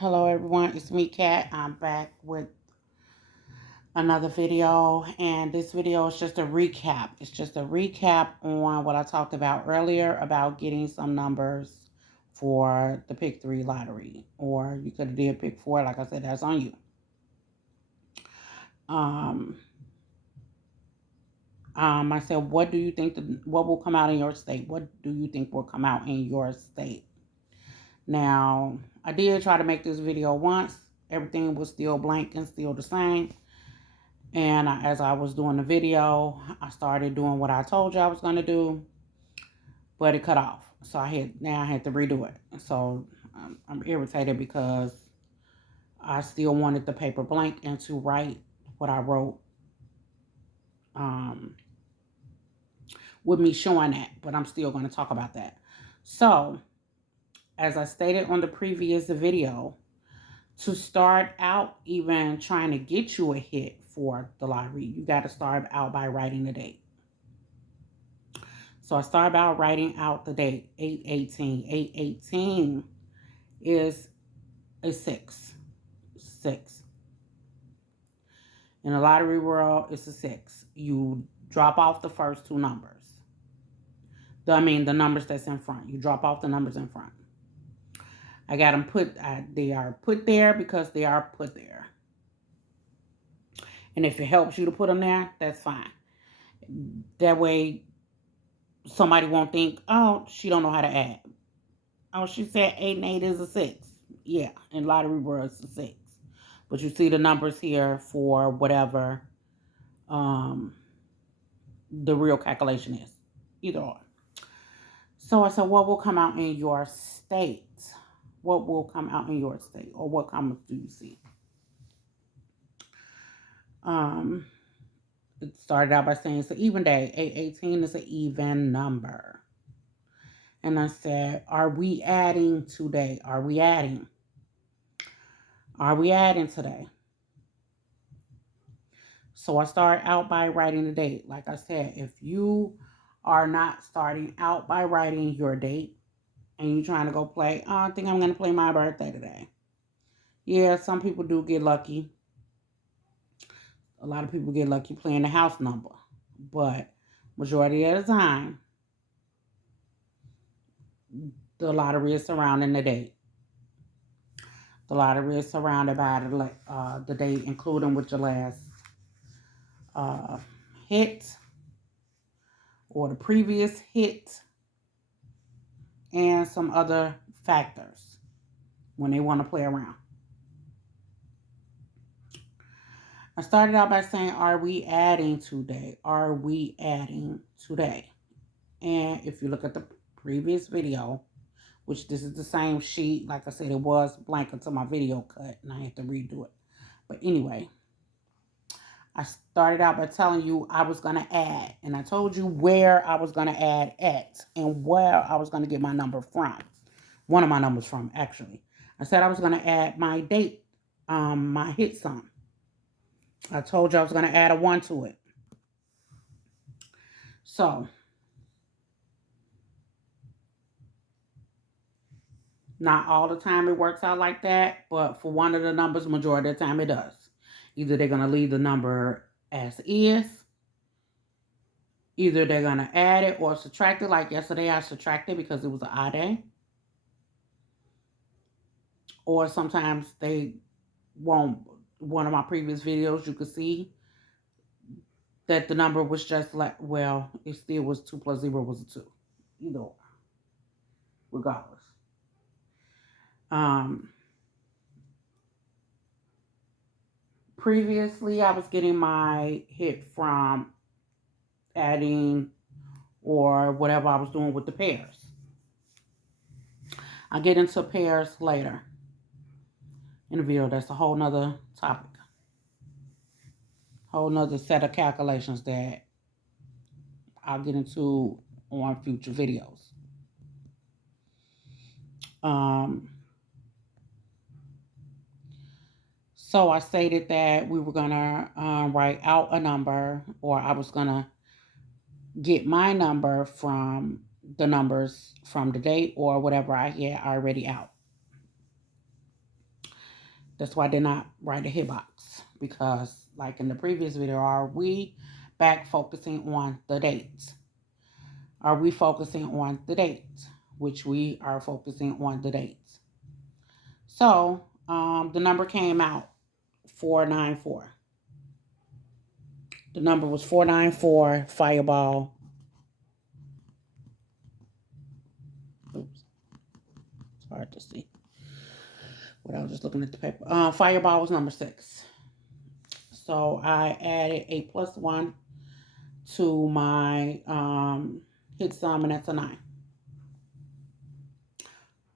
Hello everyone, it's me Kat. I'm back with another video, and this video is just a recap. It's just a recap on what I talked about earlier about getting some numbers for the Pick 3 lottery, or you could have did Pick 4. Like I said, that's on you. Um, I said, what do you think? What will come out in your state? What do you think will come out in your state? Now, I did try to make this video once. Everything was still blank and still the same. And as I was doing the video, I started doing what I told you I was going to do, but it cut off. So I had to redo it. So I'm irritated because I still wanted the paper blank and to write what I wrote um, with me showing that, but I'm still going to talk about that. So as I stated on the previous video, to start out even trying to get you a hit for the lottery, you got to start out by writing the date. So I started out writing out the date, 8/18. 8/18 is a 6. 6. In the lottery world, it's a 6. You drop off the first two numbers. The numbers that's in front. You drop off the numbers in front. I got them they are put there because they are put there. And if it helps you to put them there, that's fine. That way, somebody won't think, oh, she don't know how to add. Oh, she said 8 and 8 is a 6. Yeah, in lottery world, it's a 6. But you see the numbers here for whatever the real calculation is. Either or. So I said, what will come out in your state? What will come out in your state? Or what comments do you see? It started out by saying it's an even day. 8/18 is an even number. And I said, are we adding today? Are we adding? Are we adding today? So I start out by writing the date. Like I said, if you are not starting out by writing your date and you're trying to go play, oh, I think I'm going to play my birthday today. Yeah, some people do get lucky. A lot of people get lucky playing the house number. But majority of the time, the lottery is surrounding the date. The lottery is surrounded by the date, including with your last hit or the previous hit and some other factors when they want to play around. I started out by saying, are we adding today? Are we adding today? And if you look at the previous video, which this is the same sheet, like I said, it was blank until my video cut and I had to redo it. But anyway, I started out by telling you I was going to add. And I told you where I was going to add at and where I was going to get my number from. One of my numbers from, actually. I said I was going to add my date, my hit sum. I told you I was going to add a 1 to it. So, not all the time it works out like that, but for one of the numbers, majority of the time it does. Either they're going to leave the number as is, either they're going to add it or subtract it. Like yesterday, I subtracted because it was an odd day. Or sometimes they won't. One of my previous videos, you could see that the number was just like, well, it still was 2 plus 0 was a 2. Either or, regardless. Previously, I was getting my hit from adding or whatever I was doing with the pairs. I'll get into pairs later in the video. That's a whole nother topic. Whole nother set of calculations that I'll get into on future videos. So I stated that we were going to write out a number, or I was going to get my number from the numbers from the date or whatever I had already out. That's why I did not write a hitbox, because like in the previous video, are we back focusing on the dates? Are we focusing on the dates? Which we are focusing on the dates. So the number came out 494. The number was 494 Fireball. Oops, it's hard to see. But I was just looking at the paper. Fireball was number 6. So I added a +1 to my hit sum, and that's a 9.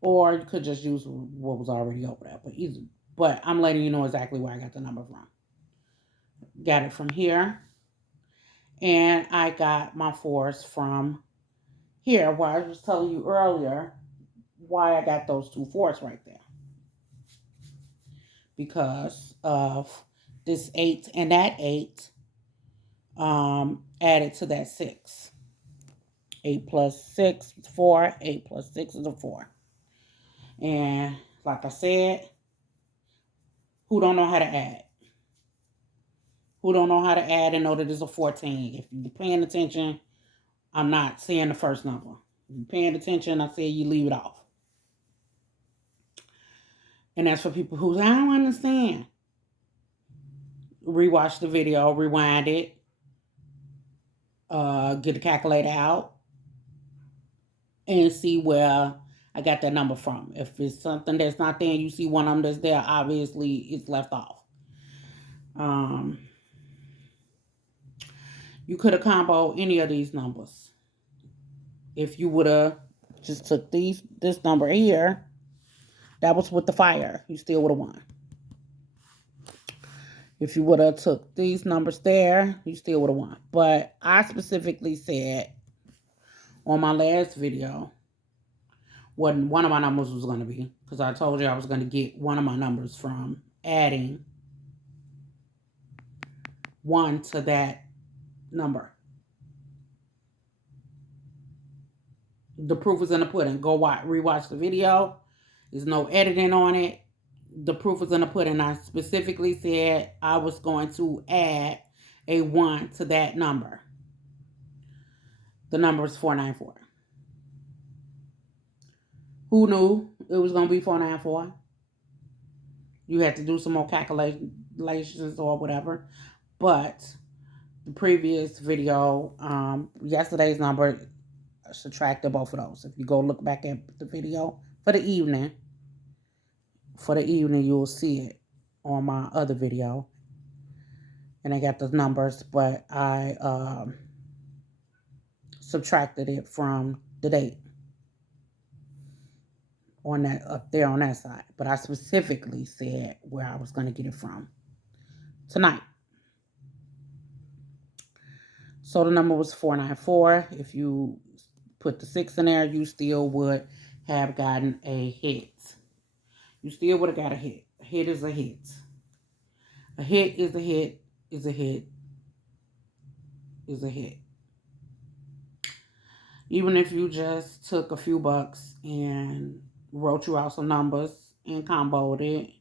Or you could just use what was already over there. But I'm letting you know exactly where I got the number from. Got it from here. And I got my 4s from here, where I was telling you earlier why I got those 2 4s right there. Because of this 8 and that 8 added to that 6. 8 plus 6 is 4. 8 plus 6 is a 4. And like I said, who don't know how to add? Who don't know how to add and know that it's a 14? If you're paying attention, I'm not saying the first number. If you're paying attention, I say you leave it off. And that's for people who, I don't understand. Rewatch the video, rewind it, get the calculator out, and see where I got that number from. If it's something that's not there and you see one of them that's there, obviously it's left off. You could have comboed any of these numbers. If you would have just took this number here, that was with the fire, you still would have won. If you would have took these numbers there, you still would have won. But I specifically said on my last video what one of my numbers was going to be, because I told you I was going to get one of my numbers from adding 1 to that number. The proof is in the pudding. Go rewatch the video. There's no editing on it. The proof is in the pudding. I specifically said I was going to add a 1 to that number. The number is 494. Who knew it was going to be 494? You had to do some more calculations or whatever. But the previous video, yesterday's number, subtracted both of those. If you go look back at the video for the evening, you'll see it on my other video. And I got the numbers, but I subtracted it from the date on that, up there on that side. But I specifically said where I was going to get it from tonight. So the number was 494. If you put the 6 in there, you still would have gotten a hit. You still would have got a hit. A hit is a hit. A hit is a hit is a hit is a hit. Even if you just took a few bucks and wrote you out some numbers and comboed it,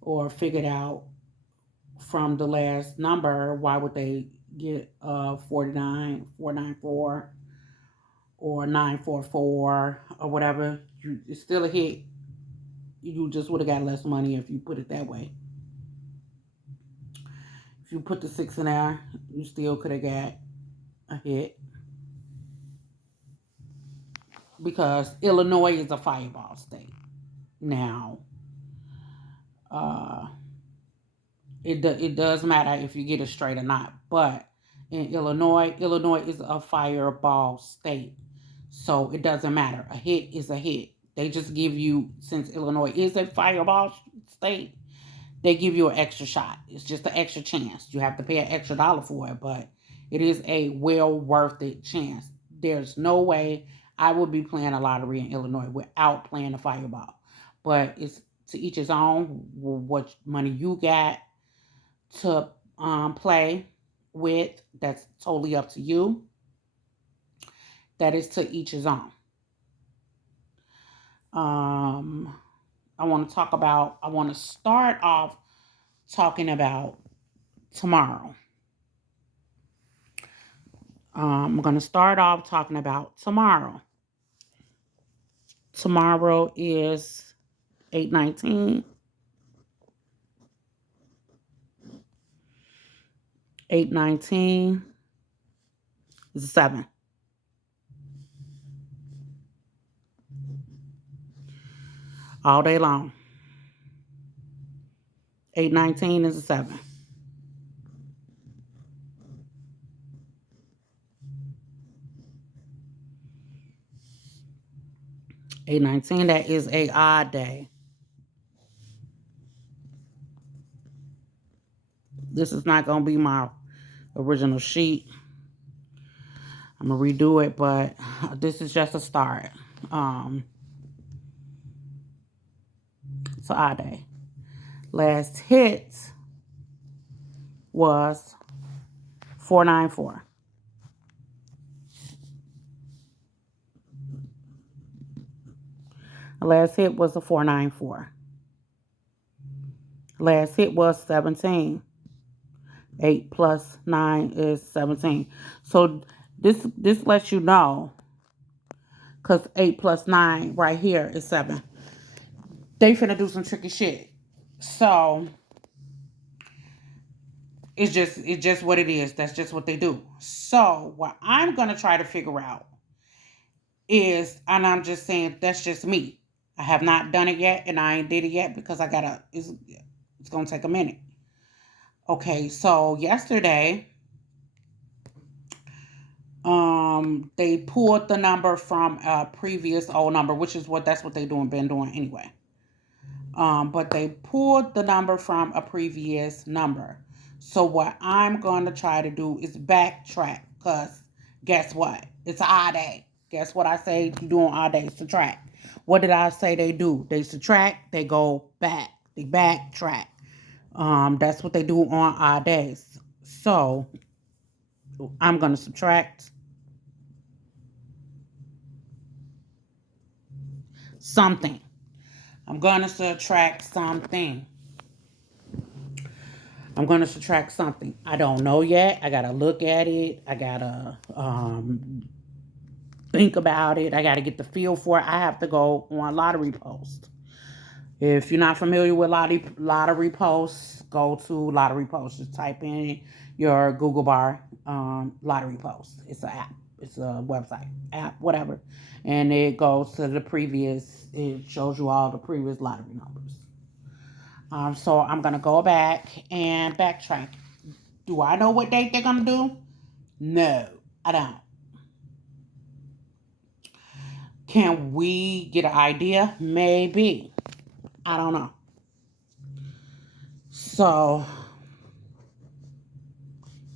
or figured out from the last number why would they get 49, 494, or 944 or whatever, it's still a hit. You just would have got less money if you put it that way. If you put the 6 in there, you still could have got a hit. Because Illinois is a fireball state. Now, it does matter if you get it straight or not. But in Illinois is a fireball state. So it doesn't matter. A hit is a hit. They just give you, since Illinois is a fireball state, they give you an extra shot. It's just an extra chance. You have to pay an extra $1 for it, but it is a well worth it chance. There's no way I would be playing a lottery in Illinois without playing the fireball. But it's to each his own. What money you got to play with, that's totally up to you. That is to each his own. Um, I want to start off talking about tomorrow. I'm going to start off talking about tomorrow. Tomorrow is 8/19. 8/19 is 7. All day long. 8/19 is a 7. 8/19, that is a odd day. This is not going to be my original sheet. I'm going to redo it, but this is just a start. It's an odd day. Last hit was 494. The last hit was a 494. Last hit was 17. 8 plus 9 is 17. So this lets you know, because 8 plus 9 right here is 7. They finna do some tricky shit. So it's just what it is. That's just what they do. So what I'm gonna try to figure out is, and I'm just saying that's just me. I have not done it yet, and I ain't did it yet because I gotta. It's gonna take a minute. Okay, so yesterday, they pulled the number from a previous old number, which is that's what they been doing anyway. But they pulled the number from a previous number. So what I'm going to try to do is backtrack, because guess what? It's an odd day. Guess what I say you do on odd days? Subtract. What did I say they do? They subtract, they go back. They backtrack. That's what they do on odd days. So I'm going to subtract something. I'm going to subtract something. I'm going to subtract something. I don't know yet. I got to look at it. I got to think about it. I got to get the feel for it. I have to go on Lottery Post. If you're not familiar with Lottery Post, go to Lottery Post. Just type in your Google bar, Lottery Post. It's an app. It's a website, app, whatever. And it goes to it shows you all the previous lottery numbers. So I'm going to go back and backtrack. Do I know what date they're going to do? No, I don't. Can we get an idea? Maybe. I don't know. So,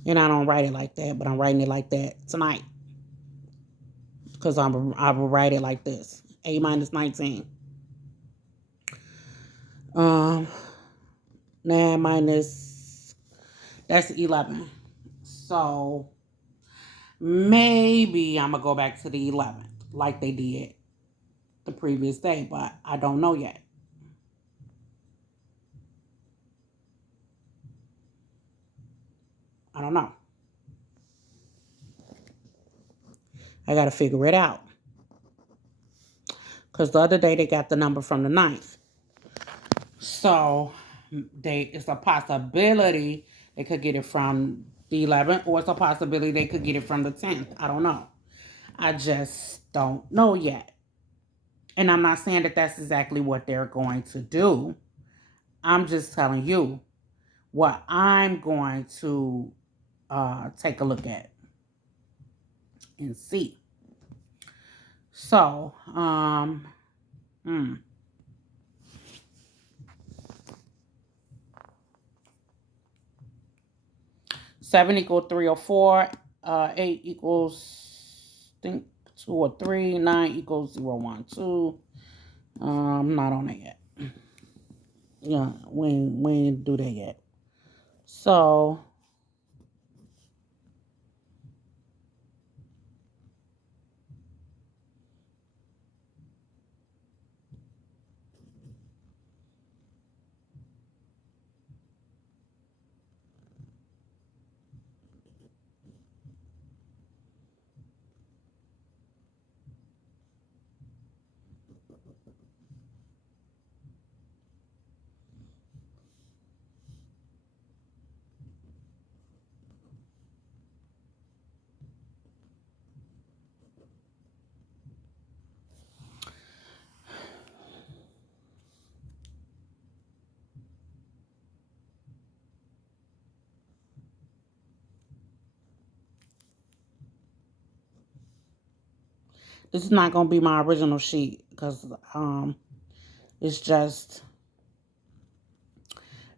and I don't write it like that, but I'm writing it like that tonight. Because I will write it like this. A minus 19. 9 minus, that's 11. So, maybe I'm going to go back to the 11th like they did the previous day, but I don't know yet. I don't know. I got to figure it out. Because the other day they got the number from the 9th. So it's a possibility they could get it from the 11th, or it's a possibility they could get it from the 10th. I don't know. I just don't know yet. And I'm not saying that that's exactly what they're going to do. I'm just telling you what I'm going to take a look at and see. So, 7 equals 3 or 4. 8 equals, I think, 2 or 3. 9 equals 0, 1, 2. I'm not on it yet. Yeah, we ain't do that yet. So, This is not going to be my original sheet because it's just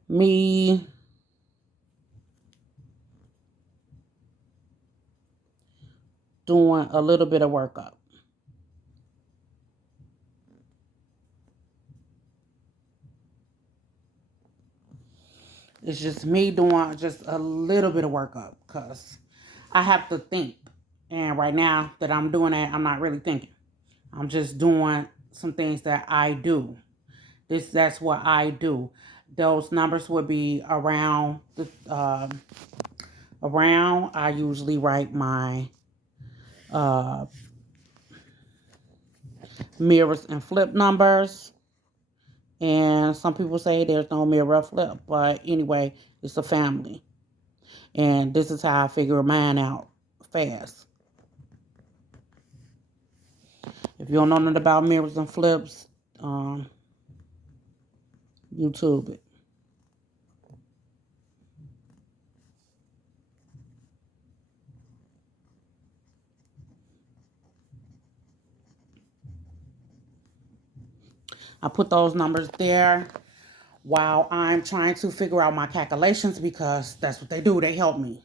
me doing a little bit of workup. It's just me doing just a little bit of workup because I have to think. And right now that I'm doing that, I'm not really thinking. I'm just doing some things that I do. That's what I do. Those numbers would be around the around. I usually write my uh, mirrors and flip numbers. And some people say there's no mirror flip, but anyway, it's a family. And this is how I figure mine out fast. If you don't know nothing about mirrors and flips, YouTube it. I put those numbers there while I'm trying to figure out my calculations because that's what they do. They help me.